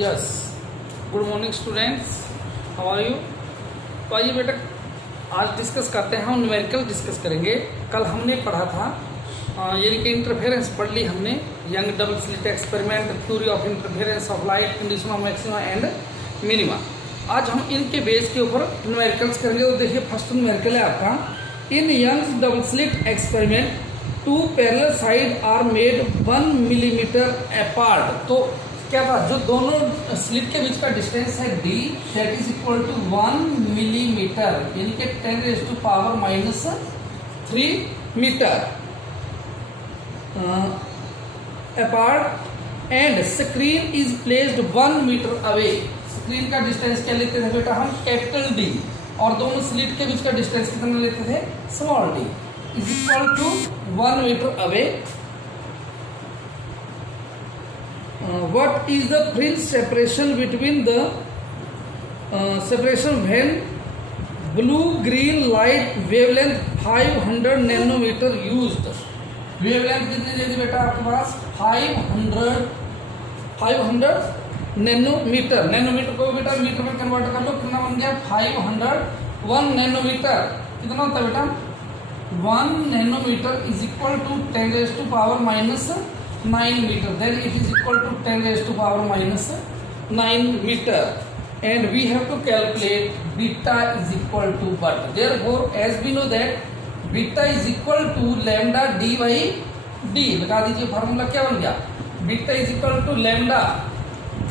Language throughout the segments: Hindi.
Yes, good morning students, how are you. तो आइए बेटा आज डिस्कस करते हैं, हम न्यूमेरिकल डिस्कस करेंगे। कल हमने पढ़ा था यानी कि इंटरफेरेंस पढ़ ली हमने, young double slit experiment, theory of interference of light, condition of maxima and minima. आज हम इनके बेस के ऊपर न्यूमेरिकल्स करेंगे। तो देखिए फर्स्ट न्यूमेरिकल है आपका, in Young double slit experiment two parallel side are made 1 millimetre apart. तो क्या था, जो दोनों स्लिट के बीच का डिस्टेंस है d, that is equal to 1 millimetre, यानी कि 10⁻³ metre apart, and screen is placed 1 metre away. Screen का डिस्टेंस क्या लेते थे बेटा हम, कैपिटल D, और दोनों स्लिट के बीच का डिस्टेंस कितना लेते थे, small d, is equal to 1 metre away. What is the fringe separation between the separation when blue-green light wavelength 500 nanometer used? wavelength कितनी दे दी बेटा आपके पास, 500 नैनोमीटर। नैनोमीटर को बेटा मीटर में कन्वर्ट कर लो, कितना बन गया 501 नैनोमीटर। कितना होता है बेटा, 1 nanometre is equal to 10⁻⁹ meter, then it is equal to 10⁻⁹ meter, and we have to calculate beta is equal to what. Therefore as we know that beta is equal to lambda d by d, बता दीजिए फार्मूला क्या बन गया, beta is equal to lambda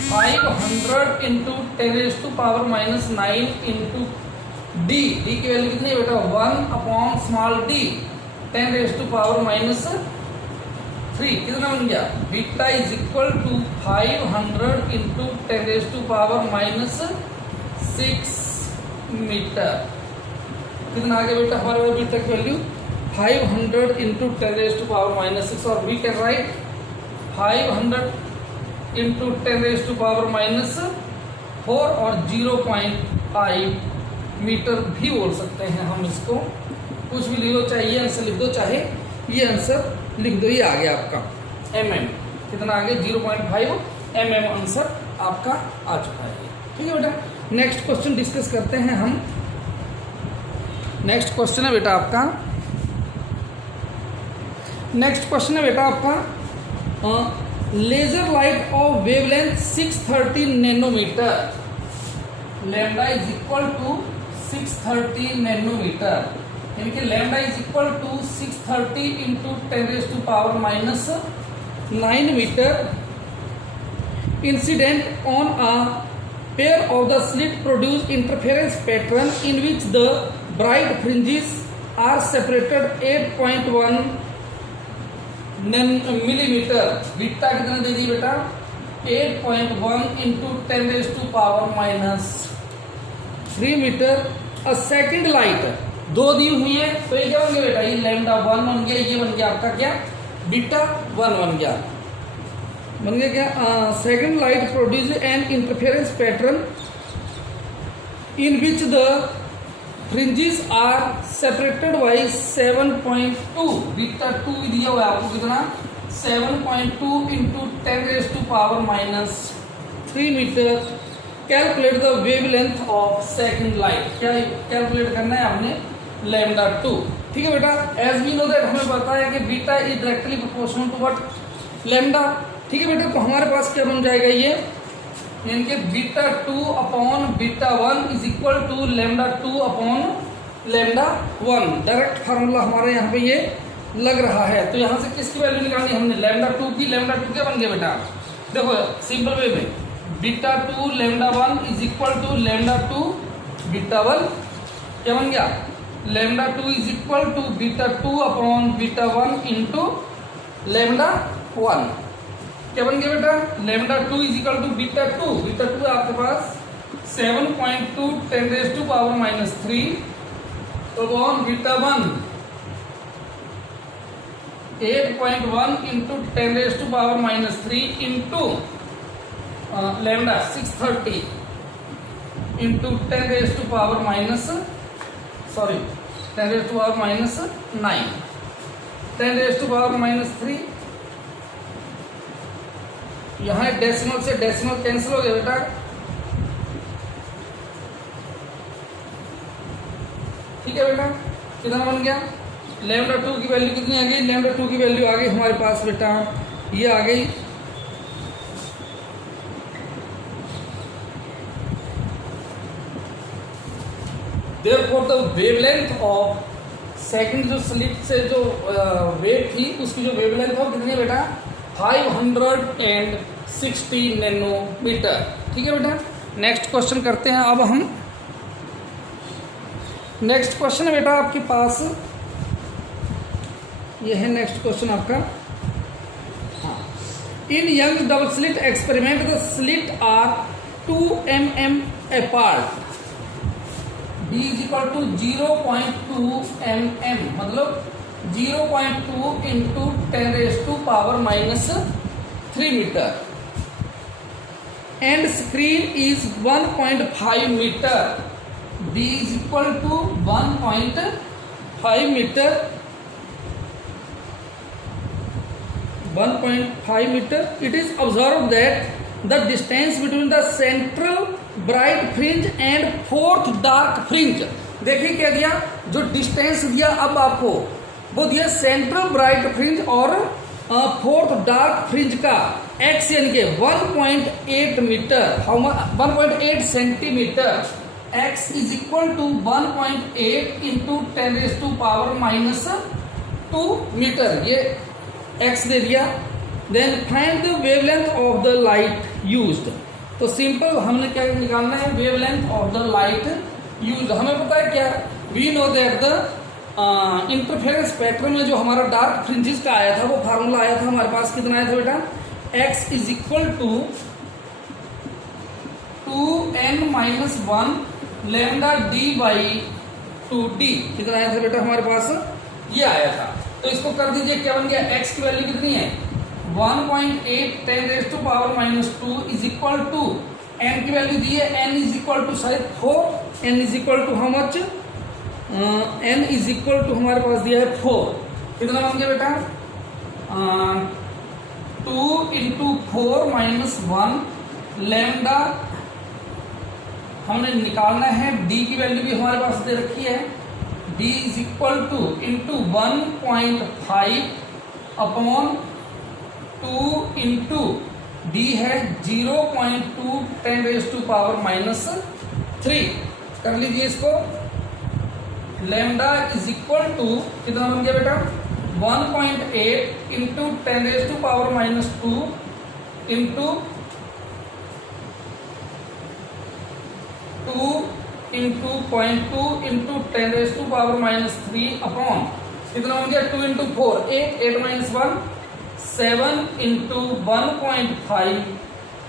500 into 10⁻⁹ into d। d की वैल्यू कितनी है बेटा, 1 अपॉन स्मॉल d 10⁻⁻3। कितना बन गया, beta is equal to 500 into 10⁻⁶ metre. कितना आ गया बेटा हमारे पास बीटा की वैल्यू, 500 इंटू 10⁻⁶, और वी कैन राइट 500 इंटू 10⁻⁴ और 0.5 मीटर भी बोल सकते हैं हम इसको। कुछ भी लिख दो, चाहे ये आंसर लिख दो, चाहे ये आंसर लिख दो। ये आ गया आपका mm, कितना आ गया 0.5 mm आंसर आपका आ चुका है। ठीक है बेटा, नेक्स्ट क्वेश्चन डिस्कस करते हैं हम। नेक्स्ट क्वेश्चन है बेटा आपका, laser light of wavelength 630 nanometre, lambda is equal to 630 nanometre, यानी कि lambda is equal to 630 into 10⁻⁹ metre, incident on a pair of the slit produce interference pattern in which the bright fringes are separated 8.1 millimetre. Beta कितना दे दी बेटा, 8.1 into 10⁻⁻3 metre. A second light, दो दी हुई है, तो ये क्या बन गया बेटा, ये लैम्डा 1 बन गया, ये बन गया आपका क्या, बीटा 1 बन गया क्या। Second light produce an interference pattern in which the fringes are separated by 7.2, beta 2 दिया हुआ है आपको, कितना 7.2 into 10⁻⁻3 metre. Calculate the wavelength of second light, क्या कैलकुलेट करना है आपने, लैम्डा 2। ठीक है बेटा, एज वी नो दैट हमें पता है कि beta is directly proportional to what, lambda. ठीक है बेटा, तो हमारे पास क्या बन जाएगा ये, यानी कि beta 2 upon beta 1 is equal to lambda 2 upon lambda 1। Direct formula हमारे यहाँ पे ये लग रहा है। तो यहाँ से किसकी वैल्यू निकालनी हमने, लैम्डा 2 की। लैम्डा 2 क्या बन गया बेटा, देखो सिंपल वे में, beta 2 lambda 1 is equal to lambda 2 beta 1। क्या बन गया, lambda 2 is equal to beta 2 upon beta 1 into lambda 1। क्या बन गया बेटा, lambda 2 is equal to beta 2। Beta 2 है आपके पास 7.2 10⁻⁻3 upon beta 1 8.1 into 10⁻⁻3 into lambda 630 into 10⁻⁻9 10⁻⁻3 यहाँ डेसिमल से डेसिमल कैंसिल हो गया बेटा, ठीक है बेटा। कितना बन गया, लैम्डा 2 की वैल्यू कितनी आ गई, लैम्डा 2 की वैल्यू आ गई हमारे पास बेटा, ये आ गई therefore the wavelength of second जो स्लिट से जो वेव थी उसकी जो वेवलेंथ है कितनी है बेटा, 560 नैनोमीटर, ठीक है बेटा। नेक्स्ट क्वेश्चन करते हैं अब हम। नेक्स्ट क्वेश्चन है बेटा आपके पास, ये है नेक्स्ट क्वेश्चन आपका। In Young double slit experiment the slit are 2 mm apart, D is equal to 0.2 mm, मतलब 0.2 into 10 raised to power minus 3 meter, and screen is 1.5 meter, D is equal to 1.5 meter, 1.5 meter. It is observed that the distance between the central bright fringe and fourth dark fringe, देखिए क्या दिया, जो डिस्टेंस दिया अब आपको वो दिया सेंट्रल ब्राइट फ्रिंज और फोर्थ डार्क फ्रिंज का एक्स यानी के 1.8 metre, 1.8 centimetre, x is equal to 1.8 into 10 raise to power minus 2 metre, ये एक्स दे दिया। Then find the wavelength of the light used, तो सिंपल हमने क्या निकालना है, wavelength of the light use. हमें पता है क्या, we know that the interference pattern में जो हमारा डार्क फ्रिंजेस का आया था वो फार्मूला आया था हमारे पास, कितना आया था बेटा, x is equal to 2n-1 lambda d by 2d, कितना आया था बेटा हमारे पास, ये आया था। तो इसको कर दीजिए, क्या बन गया, x की वैल्यू कितनी है 1.8 10 raise to power minus 2 is equal to, n की वैल्यू दी है, n इज इक्वल टू शायद 4, n is equal to how much, n is equal to हमारे पास दिया है 4, कितना बन गया बेटा, 2 इंटू 4 माइनस 1 लैम्डा, हमने निकालना है, d की वैल्यू भी हमारे पास दे रखी है, d is equal two into 1.5 upon 2 into D है 0.2 10 रेज़ टू पावर माइनस 3, कर लीजिए इसको, लैम्डा इज इक्वल टू कितना बन गया बेटा, 1.8 into 10 raise to power minus 2 into 2 into 0.2 into 10 raise to power minus 3 upon कितना बन गया, 2 इंटू 4 8 माइनस 1 7 इंटू 1.5,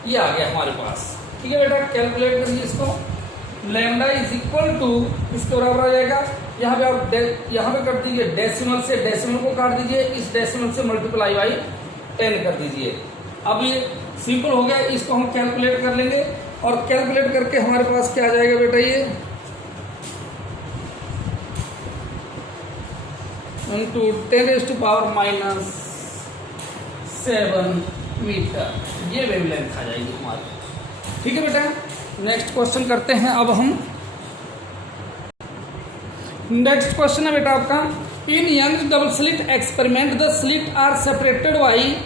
ये आ गया हमारे पास, ठीक है बेटा। कैलकुलेट करिए इसको, लैम्डा इज इक्वल टू इसके बराबर आ जाएगा, यहाँ पे आप यहाँ पे कर दीजिए डेसिमल से डेसिमल को काट दीजिए, इस डेसिमल से मल्टीप्लाई बाई 10 कर दीजिए। अब ये सिंपल हो गया, इसको हम कैलकुलेट कर लेंगे और कैलकुलेट करके हमारे पास क्या आ जाएगा बेटा, ये into 10 raise to power minus 7 metre, ये वेवलेंथ आ जाएगी हमारी, ठीक है बेटा। नेक्स्ट क्वेश्चन करते हैं अब हम। नेक्स्ट क्वेश्चन है बेटा आपका, in Young double slit experiment the slit are separated by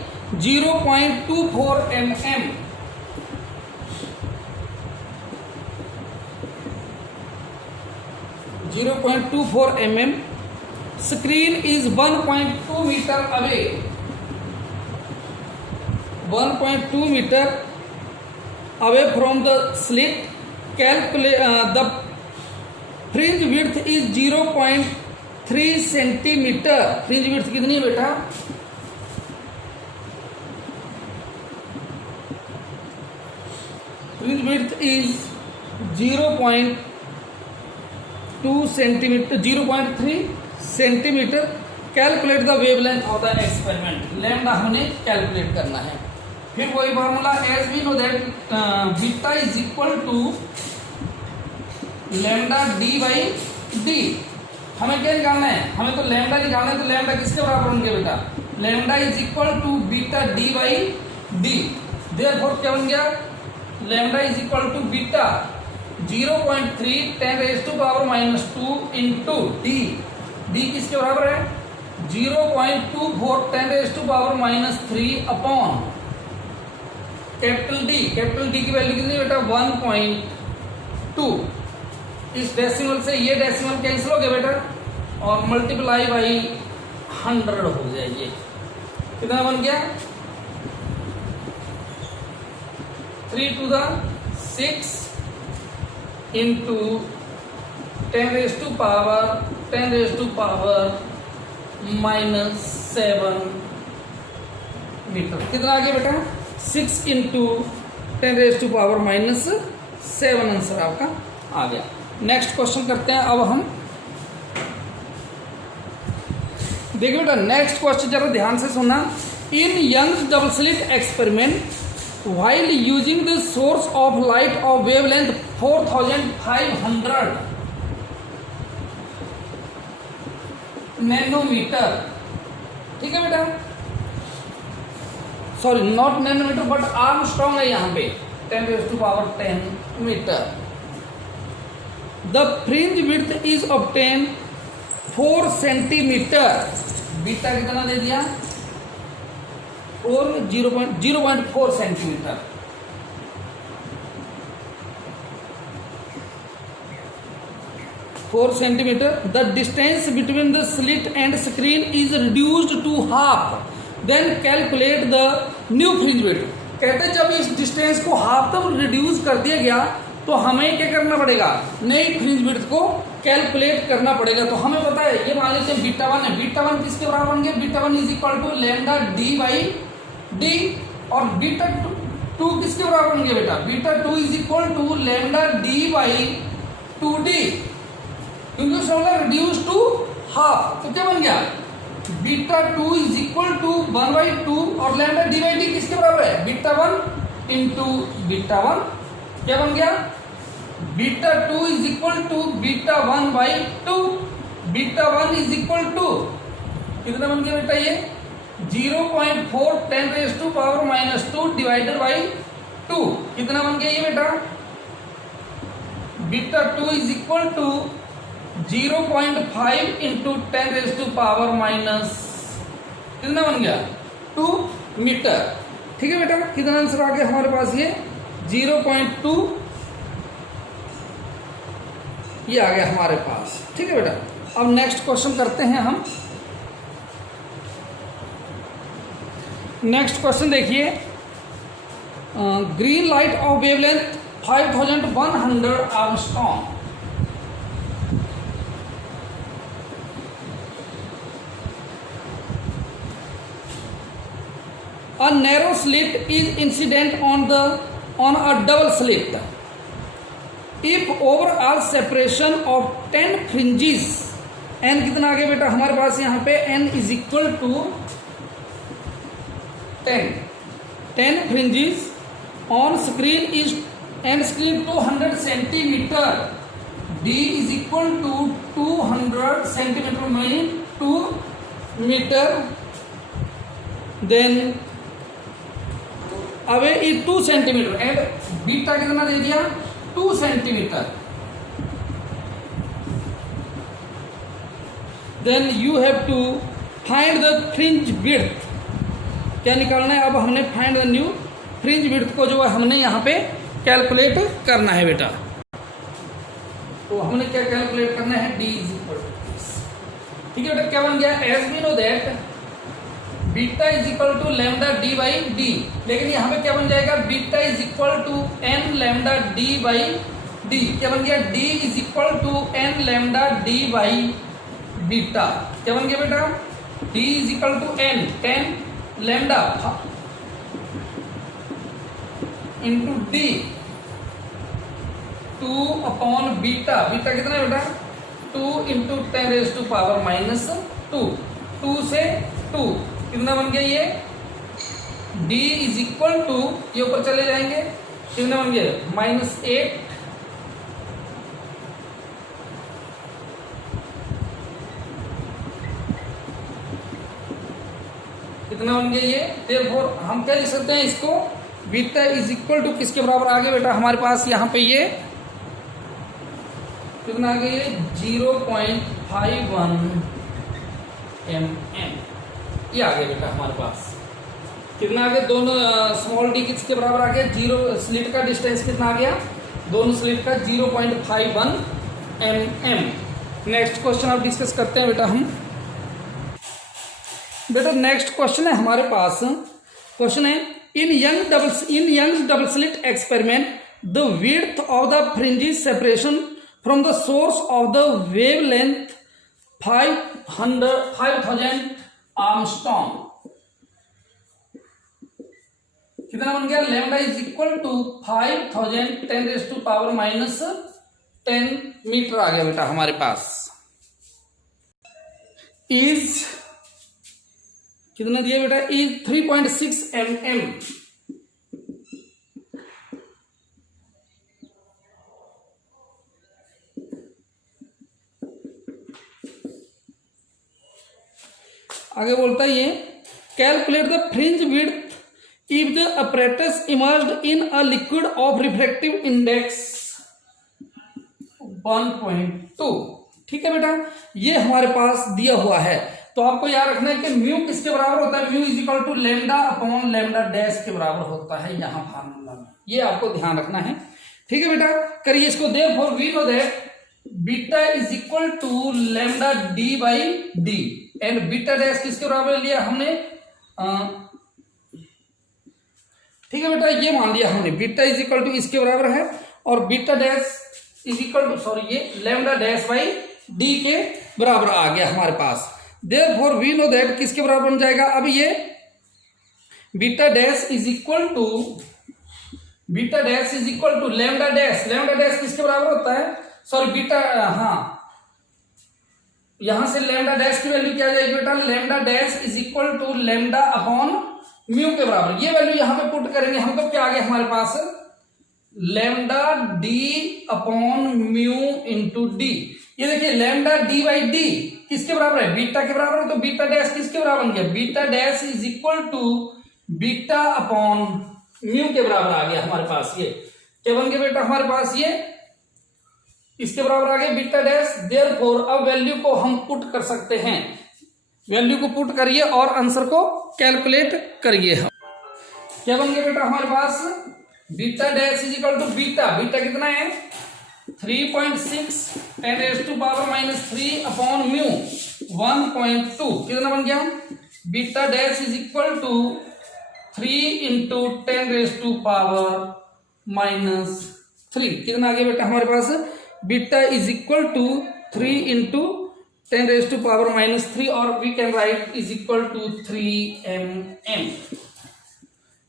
0.24 mm, screen is 1.2 meter away, 1.2 meter away from the slit, calculate the fringe width is 0.3 centimeter, fringe width कितनी है बेटा, fringe width is 0.2 centimeter, 0.3 centimeter, calculate the wavelength of the experiment, lambda हमने calculate करना है। फिर वही formula, as we know that beta is equal to lambda D by D, हमें क्या निकालना है, हमें तो लैम्डा निकालना है, तो लैम्डा किसके बराबर होंगे बेटा, lambda is equal to beta D by D. Therefore क्या बन गया, lambda is equal to beta 0.3 10⁻² into D, D किसके बराबर है 0.24 10⁻³ अपॉन कैपिटल डी की वैल्यू कितनी बेटा 1.2, इस डेसिमल से ये डेसिमल कैंसिल हो गया बेटा और मल्टीप्लाई बाई 100 हो जाएगी, कितना बन गया 3 to the 6 इंटू 10⁻⁻7 मीटर, कितना आ गया बेटा 6 इंटू 10⁻⁻7 आंसर आपका आ गया। नेक्स्ट क्वेश्चन करते हैं अब हम, देखिए बेटा नेक्स्ट क्वेश्चन जरा ध्यान से सुनना। In Young double slit experiment while using the source of light of wavelength 4500 nanometre, ठीक है बेटा, sorry not nanometre but armstrong है यहाँ पे 10⁻10 metre, the fringe width is obtain 4 centimetre, beta कितना दे दिया और 0.4 centimetre, the distance between the slit and screen is reduced to half, then calculate the new fringe width. कहते हैं जब इस डिस्टेंस को हाफ तक रिड्यूस कर दिया गया तो हमें क्या करना पड़ेगा, नई फ्रिंज विड्थ को कैलकुलेट करना पड़ेगा। तो हमें पता है, ये मान लेते हैं बीटा 1 है, बीटा 1 किसके बराबर बन गया, beta 1 is equal to lambda D by D, और बीटा 2 किसके बराबर बन गया बेटा, beta 2 is equal to lambda D by 2d, क्योंकि उसने बोला रिड्यूस टू हाफ, तो क्या बन गया बीटा 2 इज इक्वल टू 1/2 और लैम्डा डी बाई डी किसके बराबर है, बीटा 1 इंटू बीटा 1, क्या बन गया beta 2 is equal to beta 1/2, beta 1 is equal to कितना बन गया बेटा ये 0.4 10⁻² डिवाइडेड बाई 2, कितना बन गया ये बेटा beta 2 is equal to 0.5 into 10⁻⁻, कितना बन गया 2 मीटर, ठीक है बेटा। कितना आंसर आ गया हमारे पास ये 0.2, ये आ गया हमारे पास, ठीक है बेटा। अब नेक्स्ट क्वेश्चन करते हैं हम। नेक्स्ट क्वेश्चन देखिए, green light of wavelength 5100 Armstrong, a narrow slit is incident on a double slit if overall separation of 10 fringes, n कितना आ गया बेटा हमारे पास यहाँ पे n is equal to 10 fringes on screen is end screen 200 centimeter, d is equal to 200 centimeter mean 2 meter, then away is 2 centimetre and beta कितना दे दिया 2 centimetre, then you have to find the fringe width, क्या निकालना है अब हमने find the new fringe width को जो है हमने यहाँ पे कैलकुलेट करना है बेटा। तो हमने क्या कैलकुलेट करना है d इज इक्वल टू, ठीक है बेटा, क्या बन गया as we know that beta is equal to lambda D by D, लेकिन यहाँ पे क्या बन जाएगा beta is equal to n lambda D by D, क्या बन गया D is equal to n lambda D by beta, क्या बन गया बेटा D is equal to n 10 lambda into D 2 upon beta, beta कितना है बेटा 2 इंटू 10⁻², 2 से 2 कितना बन गया ये d इज इक्वल टू, ये ऊपर चले जाएंगे कितना बन गया -8 कितना बन गया ये, therefore हम क्या लिख सकते हैं इसको बीटा इज इक्वल टू किसके बराबर आ गया बेटा हमारे पास यहाँ पे ये कितना आ गया, 0.51 mm ये आ गया बेटा हमारे पास। कितना आ गया, दोनों स्मॉल डी किसके बराबर आ गया, जीरो स्लिट का डिस्टेंस कितना आ गया, दोनों स्लिट का 0.51 mm। नेक्स्ट क्वेश्चन आप डिस्कस करते हैं बेटा हम। बेटा नेक्स्ट क्वेश्चन है हमारे पास, क्वेश्चन है in Young double slit experiment the width of the fringes separation from the source of the wavelength 5000 armstrong. कितना बन गया, lambda is equal to 5000 10⁻⁻10 metre आ गया बेटा हमारे पास। इज कितना दिया बेटा, इज 3.6 mm। आगे बोलता है ये calculate the fringe width if the apparatus emerged in a liquid of refractive index 1.2। ठीक है बेटा, ये हमारे पास दिया हुआ है। तो आपको याद रखना है कि म्यू किसके बराबर होता है, mu is equal to lambda upon lambda dash के बराबर होता है यहाँ फार्मूला में, ये आपको ध्यान रखना है। ठीक है बेटा, करिए इसको। Therefore we know that beta is equal to lambda D by D and beta dash किसके बराबर लिया हमने, ठीक है बेटा, ये मान लिया हमने बीटा इज इक्वल टू इसके बराबर है और beta dash is equal to sorry ये लैम्डा डैश बाई डी के बराबर आ गया हमारे पास। देयरफॉर वी नो दैट किसके बराबर बन जाएगा, अब ये beta dash is equal to lambda dash किसके बराबर होता है, सॉरी बीटा, हाँ यहां से लैम्डा डैश की वैल्यू क्या आ जाएगी बेटा, lambda dash is equal to lambda upon mu के बराबर। ये वैल्यू यहां पे पुट करेंगे हमको, क्या आ गया हमारे पास, lambda D upon mu into D. ये देखिए लैम्डा डी बाई डी किसके बराबर है, बीटा के बराबर है, तो बीटा डैश किसके बराबर बन गया, beta dash is equal to beta upon mu के बराबर आ गया हमारे पास। ये क्या बन गया बेटा हमारे पास, ये इसके बराबर आ गया बीटा डैश। देयरफॉर अब वैल्यू को हम पुट कर सकते हैं, वैल्यू को पुट करिए और आंसर को कैलकुलेट करिए। क्या बन गया बेटा हमारे पास, beta dash is equal to beta कितना है 3.6 10⁻³ अपॉन म्यू 1.2 कितना बन गया, beta dash is equal to 3 into 10⁻³ कितना आ गया बेटा हमारे पास, beta is equal to 3 into 10⁻³ और we can write is equal to 3 mm।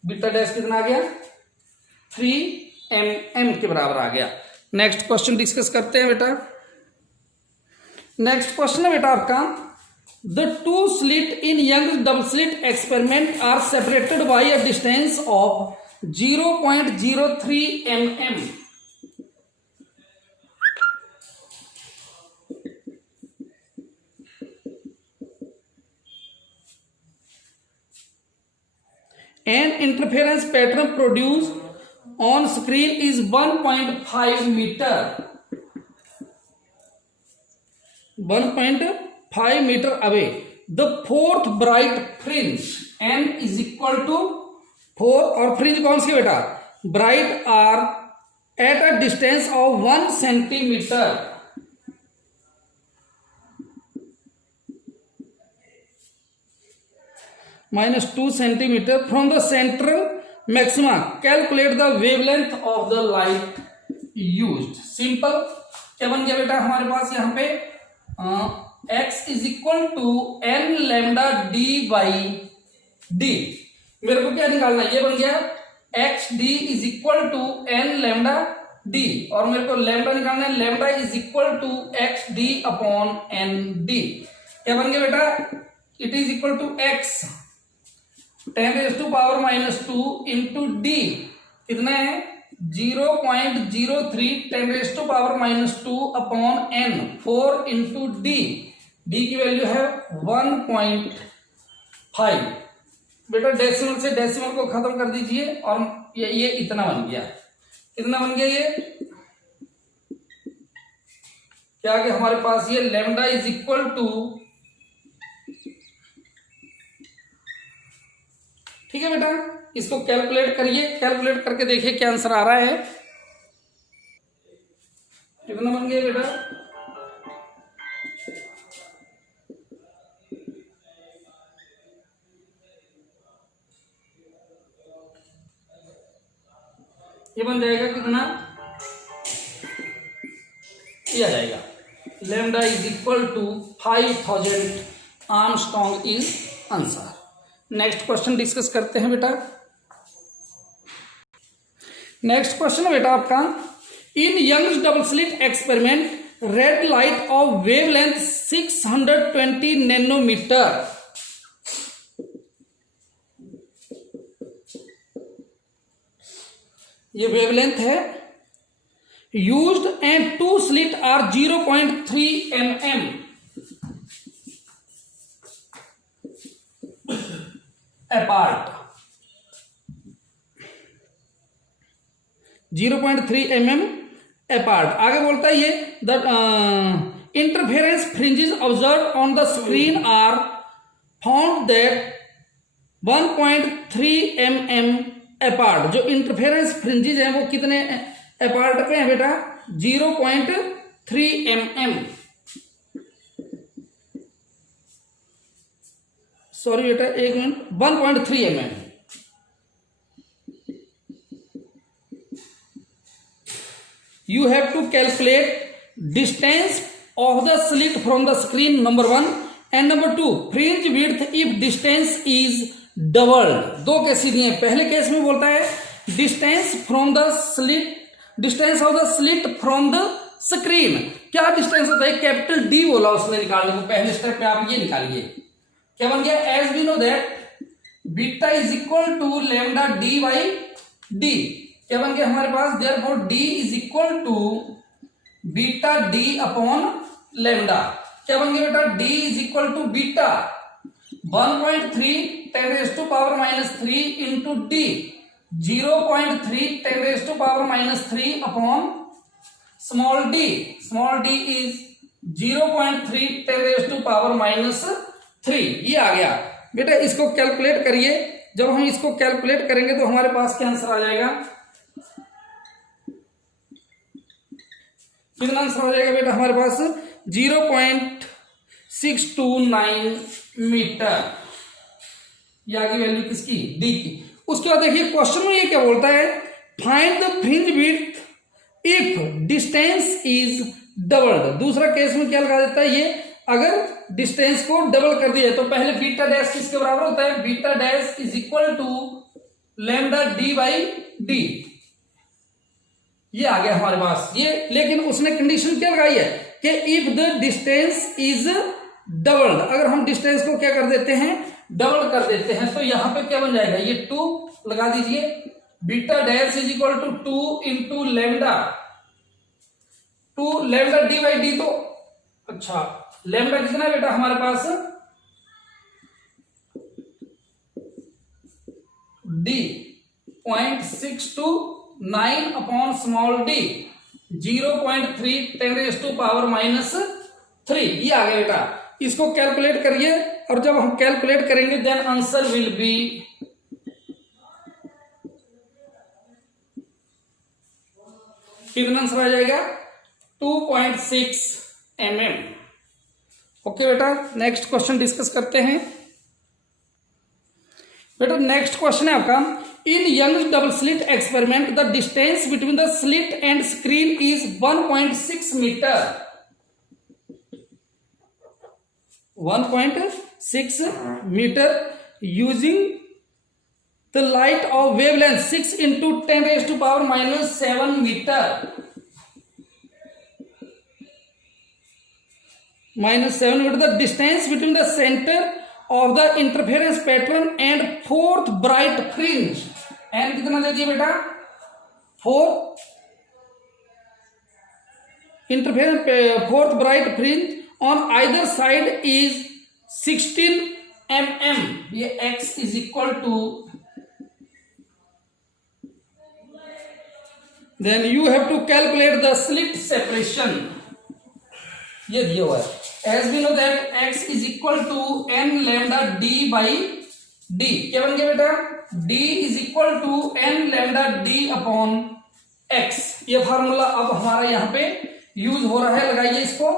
Beta dash कितना आ गया, 3 mm के बराबर आ गया। नेक्स्ट क्वेश्चन डिस्कस करते हैं बेटा। नेक्स्ट क्वेश्चन है बेटा आपका, the two slit in Young double slit experiment are separated by a distance of 0.03 mm। An interference pattern produced on screen is 1.5 meter. 1.5 meter away. The fourth bright fringe n is equal to 4 और fringe कौन सी बेटा, bright are at a distance of 1 centimeter. -2 centimeter from the central maxima. Calculate the wavelength of the light used. Simple। क्या बन गया बेटा हमारे पास यहाँ पे x is equal to n lambda d by d। मेरे को क्या निकालना है, ये बन गया x d is equal to n lambda d और मेरे को लैम्डा निकालना है, lambda is equal to x d upon n d। क्या बन गया बेटा, it is equal to x 10⁻² into d कितना है 0.03 10⁻² upon n 4 into D, d की वैल्यू है 1.5। बेटा डेसिमल से डेसिमल को खत्म कर दीजिए और ये इतना बन गया, कितना बन गया ये, क्या कि हमारे पास ये लैम्डा इज इक्वल टू, ठीक है बेटा, इसको कैलकुलेट करिए, कैलकुलेट करके देखिए क्या आंसर आ रहा है, कितना बन गया बेटा, ये बन जाएगा कितना, ये आ जाएगा lambda is equal to 5000 angstrom is answer. Next question discuss करते हैं बेटा। नेक्स्ट क्वेश्चन है बेटा आपका, in Young's double slit experiment red light of wavelength 620 nanometre, ये वेवलेंथ है, used and two slit are 0.3 mm apart, 0.3 mm apart। आगे बोलता है ये the interference fringes observe on the screen are found that 1.3 mm apart. जो इंटरफेरेंस फ्रिंजेस हैं वो कितने अपार्ट पे हैं बेटा, 0.3 mm। सॉरी बेटा एक minute, 1.3 mm। You have to calculate distance of the slit from the screen, number 1, and number 2 fringe width if distance is doubled। दो केस दिए हैं। पहले केस में बोलता है distance from the slit, distance of the slit from the screen. क्या डिस्टेंस होता है, कैपिटल डी बोला उसने निकालने को, पहले स्टेप पे आप ये निकालिए, क्या बन गया, as we know that beta is equal to lambda D by D, क्या बन गया हमारे पास, therefore D is equal to beta D upon lambda. क्या बन गया बेटा, D is equal to beta 1.3 10⁻³ into D 0.3 10⁻³ upon small D, small D is 0.3 10⁻³ ये आ गया बेटा। इसको कैलकुलेट करिए, जब हम इसको कैलकुलेट करेंगे तो हमारे पास क्या आंसर आ जाएगा, कितना आंसर आ जाएगा बेटा हमारे पास, 0.629 मीटर। ये आगे वैल्यू किसकी, डी की। उसके बाद देखिए क्वेश्चन में ये क्या बोलता है, find the fringe width if distance is doubled. दूसरा केस में क्या लगा देता है ये, अगर डिस्टेंस को डबल कर दिया तो पहले बीटा डैश किसके बराबर होता है, beta dash is equal to lambda D by d. ये आ गया हमारे पास ये, लेकिन उसने कंडीशन क्या लगाई है कि if the distance is doubled, अगर हम डिस्टेंस को क्या कर देते हैं, डबल कर देते हैं, तो यहां पे क्या बन जाएगा, ये 2 लगा दीजिए, beta dash is equal to 2 into lambda, 2 lambda D by d. तो अच्छा लैम्डा कितना बेटा हमारे पास, डी 0.629 अपॉन स्मॉल डी 0.3 10⁻³ ये आ गया बेटा। इसको कैलकुलेट करिए, और जब हम कैलकुलेट करेंगे देन आंसर विल बी, कितना आंसर आ जाएगा, 2.6 mm। ओके बेटा, नेक्स्ट क्वेश्चन डिस्कस करते हैं बेटा। नेक्स्ट क्वेश्चन है आपका, in Young double slit experiment the distance between the slit and screen is 1.6 metre, 1.6 metre using the light of wavelength 6 into 10⁻⁻7 metre, -7 metre. The distance between the centre of the interference pattern and fourth bright fringe, and कितना दे दिया बेटा, 4th bright fringe on either side is 16 mm। ये x is equal to then you have to calculate the slit separation, ये दिया हुआ है। As we know that x is equal to n lambda d by d, क्या बन गया बेटा, d is equal to n lambda d upon x। ये फार्मूला अब हमारा यहाँ पे यूज हो रहा है, लगाइए इसको।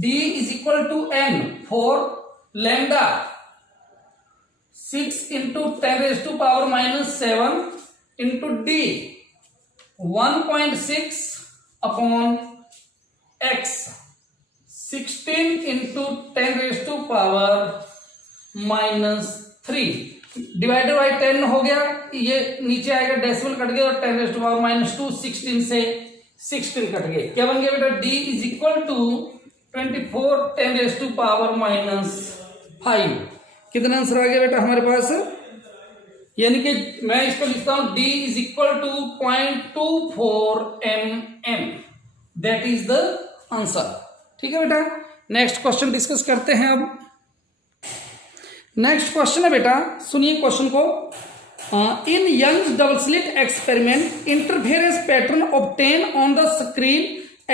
d is equal to n for lambda 6 into 10⁻⁻7 into d 1.6 upon x 16 into 10⁻⁻3 divided by 10 हो गया, ये नीचे आएगा, डेसिमल कट गया और 10⁻⁻2 16 से 16 कट गए, क्या बन गया बेटा, d इज इक्वल टू 24 10⁻⁵। कितना आंसर आ गया बेटा हमारे पास, यानी कि मैं इसको लिखता हूं d is equal to 0.24 mm, that is the answer. ठीक है बेटा, नेक्स्ट क्वेश्चन डिस्कस करते हैं। अब नेक्स्ट क्वेश्चन है बेटा, सुनिए क्वेश्चन को। In Young's double slit experiment interference pattern obtain on the screen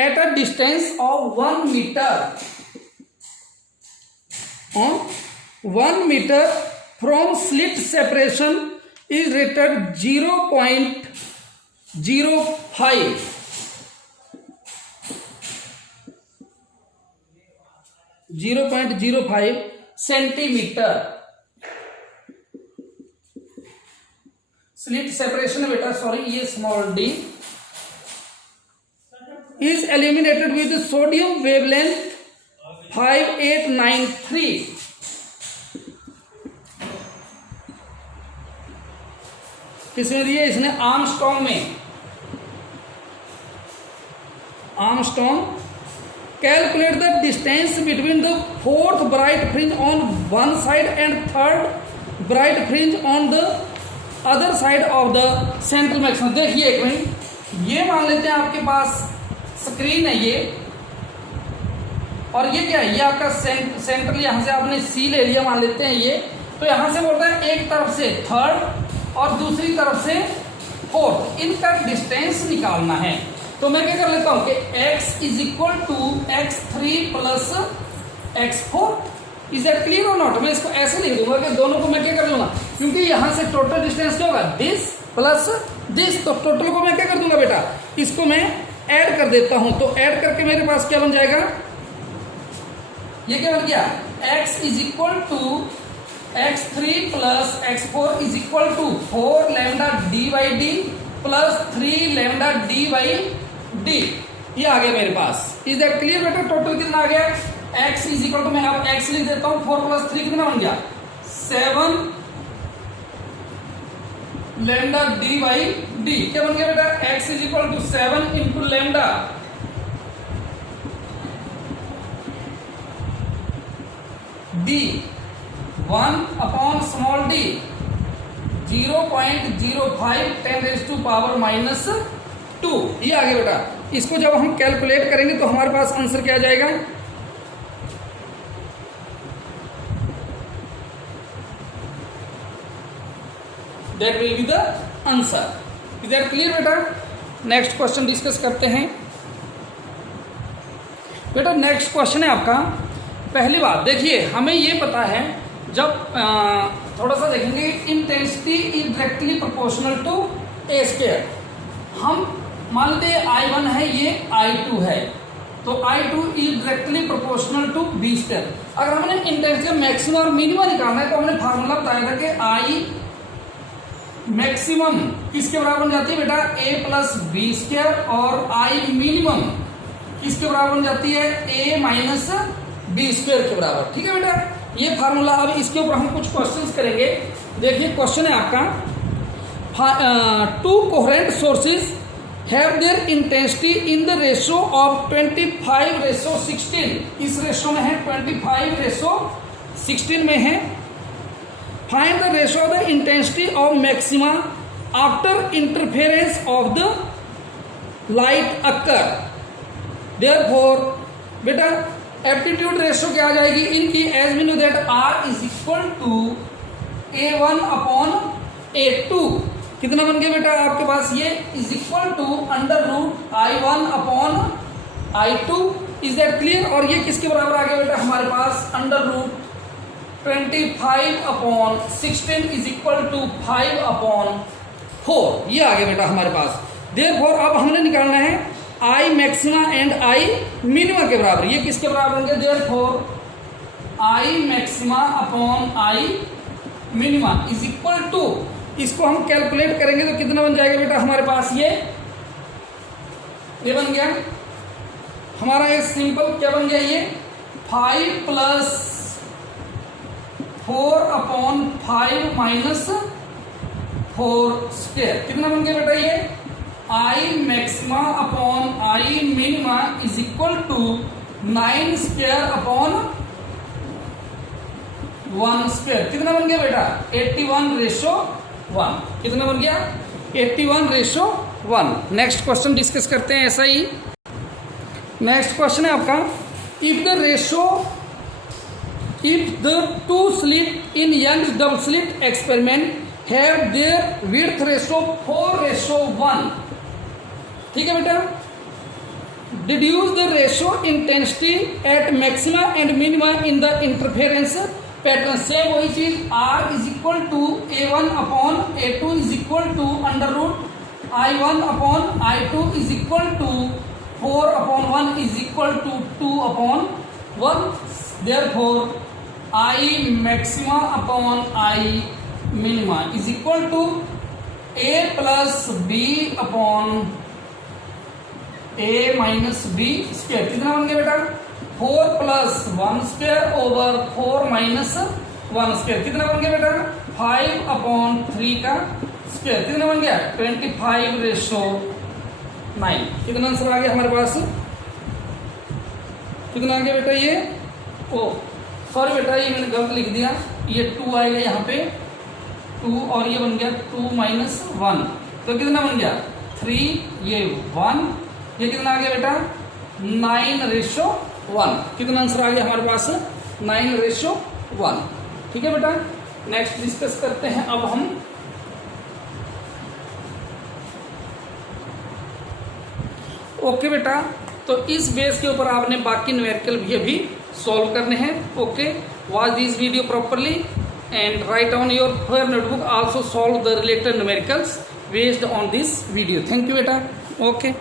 at a distance of 1 metre on 1 metre from slit separation is rated 0.05 centimetre. Slit separation है बेटा, सॉरी ये small d is eliminated with sodium wavelength 5893। किसमें दिए, इसने आर्मस्ट्रॉन्ग में। Angstrom calculate the distance between the fourth bright fringe on one side and third bright fringe on the other side of the central maximum. देखिए एक मिनट, ये मान लेते हैं आपके पास स्क्रीन है ये, और ये क्या है, ये आपका सेंट्रल, यहां से आपने सी ले लिया मान लेते हैं ये, तो यहां से बोलता है एक तरफ से थर्ड और दूसरी तरफ से फोर्थ, इनका डिस्टेंस निकालना है। तो मैं क्या कर लेता हूं कि x is equal to x3 plus x4। Is that clear और नॉट? मैं इसको ऐसे लिख दूंगा कि दोनों को मैं क्या कर लूंगा, क्योंकि यहां से टोटल डिस्टेंस क्या होगा, दिस प्लस दिस, तो टोटल को मैं क्या कर दूंगा बेटा, इसको मैं ऐड कर देता हूं। तो ऐड करके मेरे पास क्या बन जाएगा, ये क्या बन गया, x is equal to x3 plus x4 is equal to 4 lambda d by d plus 3 lambda d by d, ये आ गया मेरे पास। इज दैट क्लियर बेटा? टोटल कितना आ गया, x इज इक्वल टू, मैं अब x लिख देता हूं, 4 प्लस 3 कितना बन गया, 7 लैम्डा d बाई डी, क्या बन गया बेटा, x is equal to 7 into lambda d 1 upon small d 0.05 10⁻⁻2, ये आ गया बेटा। इसको जब हम कैलकुलेट करेंगे तो हमारे पास आंसर क्या आ जाएगा, that will be the answer. Is that clear बेटा? नेक्स्ट क्वेश्चन डिस्कस करते हैं बेटा। नेक्स्ट क्वेश्चन है आपका, पहली बात देखिए, हमें ये पता है, जब थोड़ा सा देखेंगे, intensity is directly proportional to A square. हम मान लेते हैं I1 है, ये I2 है, तो I2 is directly proportional to B square. अगर हमने इंटेंसिटी मैक्सिमम और मिनिमम निकालना है तो हमने फार्मूला बताया था कि I मैक्सिमम किसके बराबर बन जाती है बेटा, a प्लस बी स्क्वायर, और I मिनिमम किसके बराबर बन जाती है, a माइनस बी स्क्वायर के बराबर। ठीक है बेटा, ये फार्मूला। अब इसके ऊपर हम कुछ क्वेश्चंस करेंगे। देखिए क्वेश्चन है आपका, two coherent sources have their intensity in the ratio of 25:16। इस रेशो में है 25:16 में है। Find the ratio of the intensity of maxima after interference of the light occur. Therefore बेटा एप्टीट्यूड रेशो क्या आ जाएगी इनकी, as we know that R is equal to A1 upon A2। कितना बन गया बेटा आपके पास ये is equal to under root I1 upon I2। Is that clear? और ये किसके बराबर आ गया बेटा हमारे पास under root 25 upon 16 is equal to 5 upon 4। ये आ गया बेटा हमारे पास। देयरफॉर अब हमने निकालना है I maxima and I minima के बराबर। ये किसके बराबर होंगे? Therefore I maxima upon I minima is equal to, इसको हम कैलकुलेट करेंगे तो कितना बन जाएगा बेटा हमारे पास? ये बन गया हमारा एक सिंपल क्या बन गया? ये 5 प्लस 4 अपॉन 5 माइनस 4 स्क्वायर। कितना बन गया बेटा? ये I maxima upon I minima is equal to 9 square upon 1 square. कितना बन गया बेटा? 81:1। कितना बन गया? 81:1। नेक्स्ट क्वेश्चन डिस्कस करते हैं ऐसा ही। नेक्स्ट क्वेश्चन है आपका, if the two slit in Young's double slit experiment have their width ratio 4:1, ठीक है बेटा, deduce the ratio intensity at maxima and minima in the interference pattern। Same वही चीज R is equal to A1 upon A2 is equal to under root I1 upon I2 is equal to 4 upon 1 is equal to 2 upon 1। Therefore I maxima upon I minima is equal to A plus B upon A minus B square. कितना बन गया बेटा? 4 plus 1 square over 4 minus 1 square. कितना बन गया बेटा? 5 अपॉन 3 का स्क्वायर। कितना बन गया? 25:9। कितना आंसर आ गया हमारे पास? कितना आ गया बेटा? ये सॉरी बेटा, ये मैंने गलत लिख दिया। ये 2 आएगा यहाँ पे 2, और ये बन गया 2 माइनस 1। तो कितना बन गया? 3, ये 1, ये कितना आ गया बेटा? 9:1। कितना आंसर आ गया हमारे पास? 9:1। ठीक है बेटा, नेक्स्ट डिस्कस करते हैं अब हम ओके बेटा, तो इस बेस के ऊपर आपने बाकी न्यूमेरिकल भी अभी सॉल्व करने हैं। Okay, watch this video properly and write on your notebook, also solve the related numericals based on this video. Thank you beta. Okay.